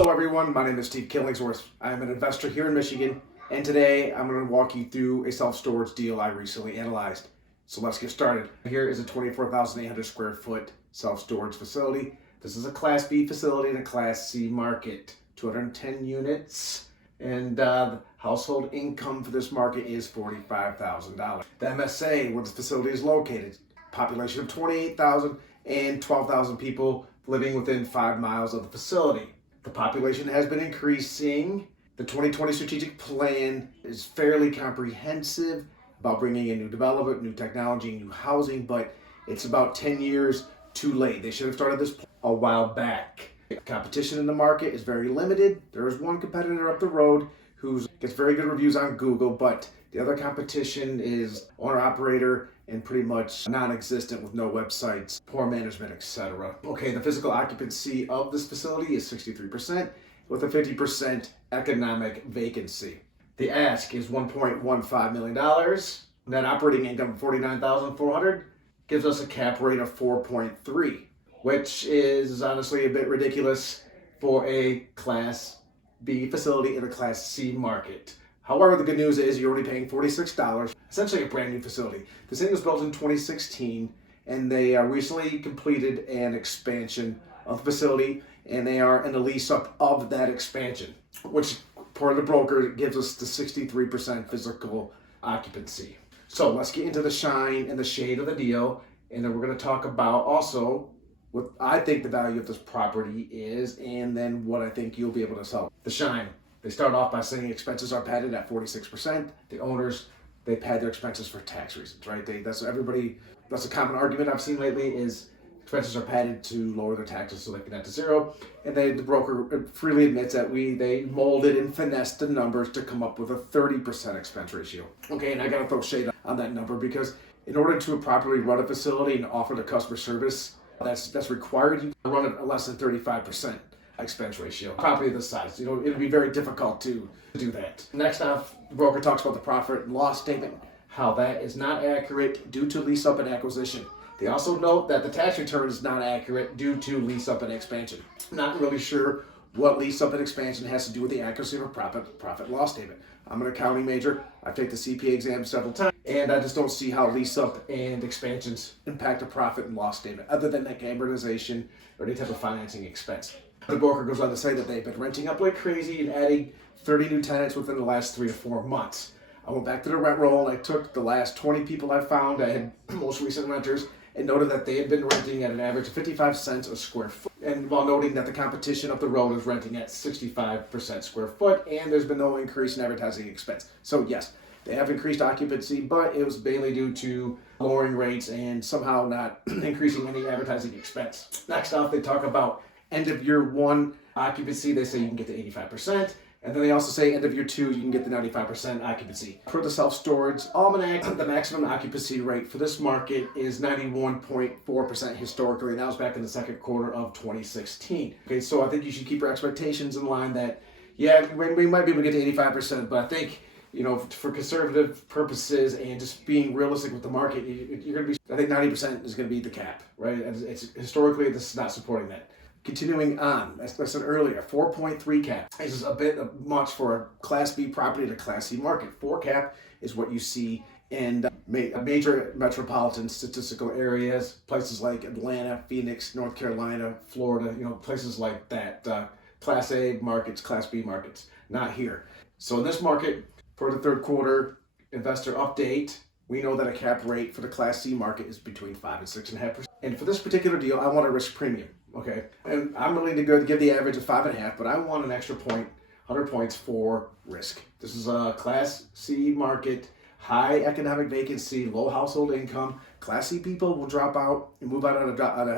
Hello everyone, my name is Steve Killingsworth. I am an investor here in Michigan, and today I'm going to walk you through a self-storage deal I recently analyzed. So let's get started. Here is a 24,800 square foot self-storage facility. This is a Class B facility in a Class C market, 210 units, and the household income for this market is $45,000. The MSA, where the facility is located, population of 28,000 and 12,000 people living within 5 miles of the facility. The population has been increasing. The 2020 strategic plan is fairly comprehensive about bringing in new development, new technology, new housing, but it's about 10 years too late. They should have started this a while back. Competition in the market is very limited. There is one competitor up the road who gets very good reviews on Google, but the other competition is owner-operator and pretty much non-existent with no websites, poor management, etc. Okay, the physical occupancy of this facility is 63% with a 50% economic vacancy. The ask is $1.15 million. Net operating income of $49,400 gives us a cap rate of 4.3, which is honestly a bit ridiculous for a Class B facility in a Class C market. However, the good news is you're only paying $46, essentially a brand new facility. This thing was built in 2016, and they recently completed an expansion of the facility, and they are in the lease up of that expansion, which per the broker gives us the 63% physical occupancy. So let's get into the shine and the shade of the deal, and then we're going to talk about also what I think the value of this property is, and then what I think you'll be able to sell. The shine. They start off by saying expenses are padded at 46%. The owners, they pad their expenses for tax reasons, right? That's a common argument I've seen lately is expenses are padded to lower their taxes so they can net to zero. And the broker freely admits that they molded and finessed the numbers to come up with a 30% expense ratio. Okay, and I gotta throw shade on that number because in order to properly run a facility and offer the customer service that's required, you run it at less than 35% expense ratio. Property this size, it'll be very difficult to do that. Next off, the broker talks about the profit and loss statement, how that is not accurate due to lease up and acquisition. They also note that the tax return is not accurate due to lease up and expansion. I'm not really sure what lease up and expansion has to do with the accuracy of a profit and loss statement. I'm an accounting major. I've taken the CPA exam several times, and I just don't see how lease up and expansions impact a profit and loss statement other than like amortization or any type of financing expense. The broker goes on to say that they've been renting up like crazy and adding 30 new tenants within the last 3 to 4 months. I went back to the rent roll and I took the last 20 people I found. I had most recent renters and noted that they had been renting at an average of 55 cents a square foot. And while noting that the competition up the road is renting at 65% square foot, and there's been no increase in advertising expense. So yes, they have increased occupancy, but it was mainly due to lowering rates and somehow not increasing any advertising expense. Next off, they talk about end of year 1 occupancy. They say you can get to 85%. And then they also say end of year 2, you can get the 95% occupancy. Per the self-storage almanac, the maximum occupancy rate for this market is 91.4% historically, and that was back in the second quarter of 2016. Okay, so I think you should keep your expectations in line that, yeah, we might be able to get to 85%, but I think, for conservative purposes and just being realistic with the market, you're going to be, I think 90% is going to be the cap, right? And it's historically, this is not supporting that. Continuing on, as I said earlier, 4.3 cap. This is a bit much for a Class B property in a Class C market. 4 cap is what you see in major metropolitan statistical areas, places like Atlanta, Phoenix, North Carolina, Florida, places like that. Class A markets, Class B markets, not here. So in this market, for the third quarter investor update, we know that a cap rate for the Class C market is between 5 and 6.5%. And for this particular deal, I want a risk premium. Okay, and I'm willing to give the average of 5.5, but I want an extra 100 points for risk. This is a Class C market, high economic vacancy, low household income. Class C people will drop out and move out on a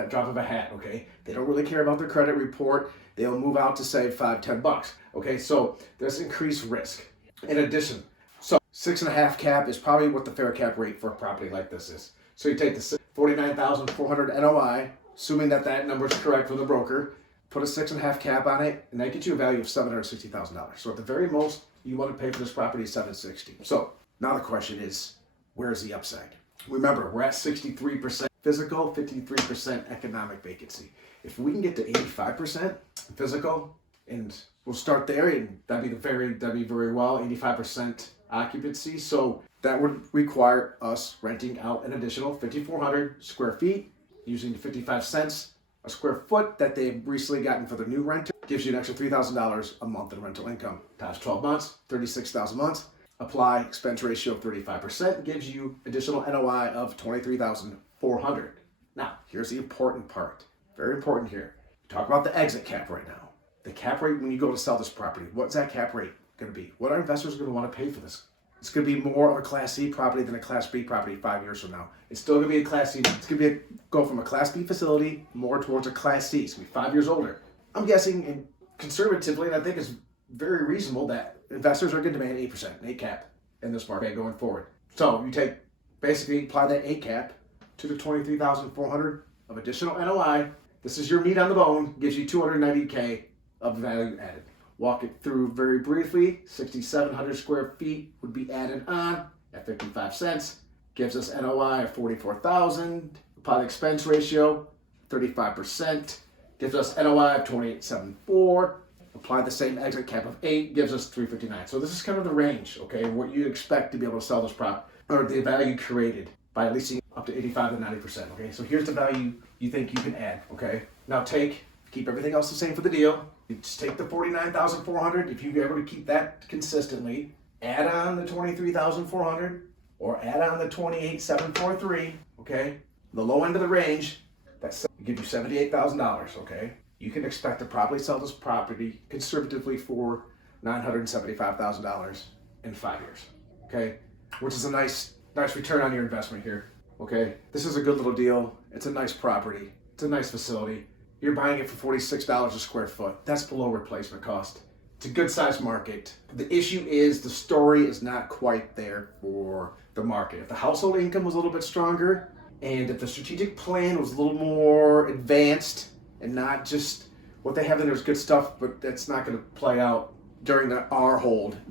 drop of a hat. Okay, they don't really care about their credit report. They'll move out to save $5-10. Okay, so there's increased risk. In addition, so 6.5 cap is probably what the fair cap rate for a property like this is. So you take the 49,400 NOI. Assuming that number is correct for the broker, put a 6.5 cap on it, and that gets you a value of $760,000. So at the very most, you want to pay for this property is $760,000. So now the question is, where's the upside? Remember, we're at 63% physical, 53% economic vacancy. If we can get to 85% physical, And we'll start there, and that'd be very well 85% occupancy. So that would require us renting out an additional 5,400 square feet using the 55 cents a square foot that they've recently gotten for the new renter. Gives you an extra $3,000 a month in rental income. Times 12 months, 36,000 months. Apply expense ratio of 35%, gives you additional NOI of 23,400. Now, here's the important part. Very important here. Talk about the exit cap right now. The cap rate when you go to sell this property, what's that cap rate going to be? What are investors going to want to pay for this? It's going to be more of a Class C property than a Class B property 5 years from now. It's still going to be a Class C. It's going to go from a Class B facility more towards a Class C. It's going to be 5 years older. I'm guessing, and conservatively, and I think it's very reasonable that investors are going to demand 8%, an 8 cap in this market going forward. So you basically apply that 8 cap to the 23,400 of additional NOI. This is your meat on the bone, gives you $290K of value added. Walk it through very briefly. 6,700 square feet would be added on at 55 cents. Gives us NOI of 44,000. Apply the expense ratio, 35%. Gives us NOI of 2874. Apply the same exit cap of 8, gives us 359. So this is kind of the range, okay, what you expect to be able to sell this prop, or the value created by leasing up to 85 to 90%, okay? So here's the value you think you can add, okay? Now keep everything else the same for the deal. You just take the 49,400, if you're able to keep that consistently, add on the 23,400, or add on the 28,743, okay? The low end of the range, that's give you $78,000, okay? You can expect to probably sell this property conservatively for $975,000 in 5 years, okay? Which is a nice return on your investment here, okay? This is a good little deal. It's a nice property. It's a nice facility. You're buying it for $46 a square foot. That's below replacement cost. It's a good sized market. The issue is the story is not quite there for the market. If the household income was a little bit stronger, and if the strategic plan was a little more advanced, and not just what they have in there is good stuff, but that's not going to play out during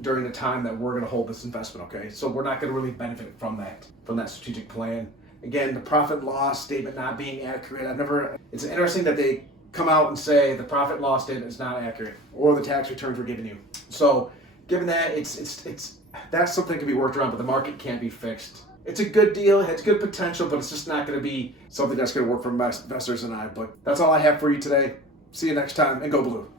during the time that we're going to hold this investment, okay? So we're not going to really benefit from that strategic plan. Again, the profit and loss statement not being accurate. It's interesting that they come out and say the profit and loss statement is not accurate, or the tax returns we're giving you. So given that, that's something that can be worked around, but the market can't be fixed. It's a good deal, it has good potential, but it's just not going to be something that's going to work for investors and I. But that's all I have for you today. See you next time, and go blue.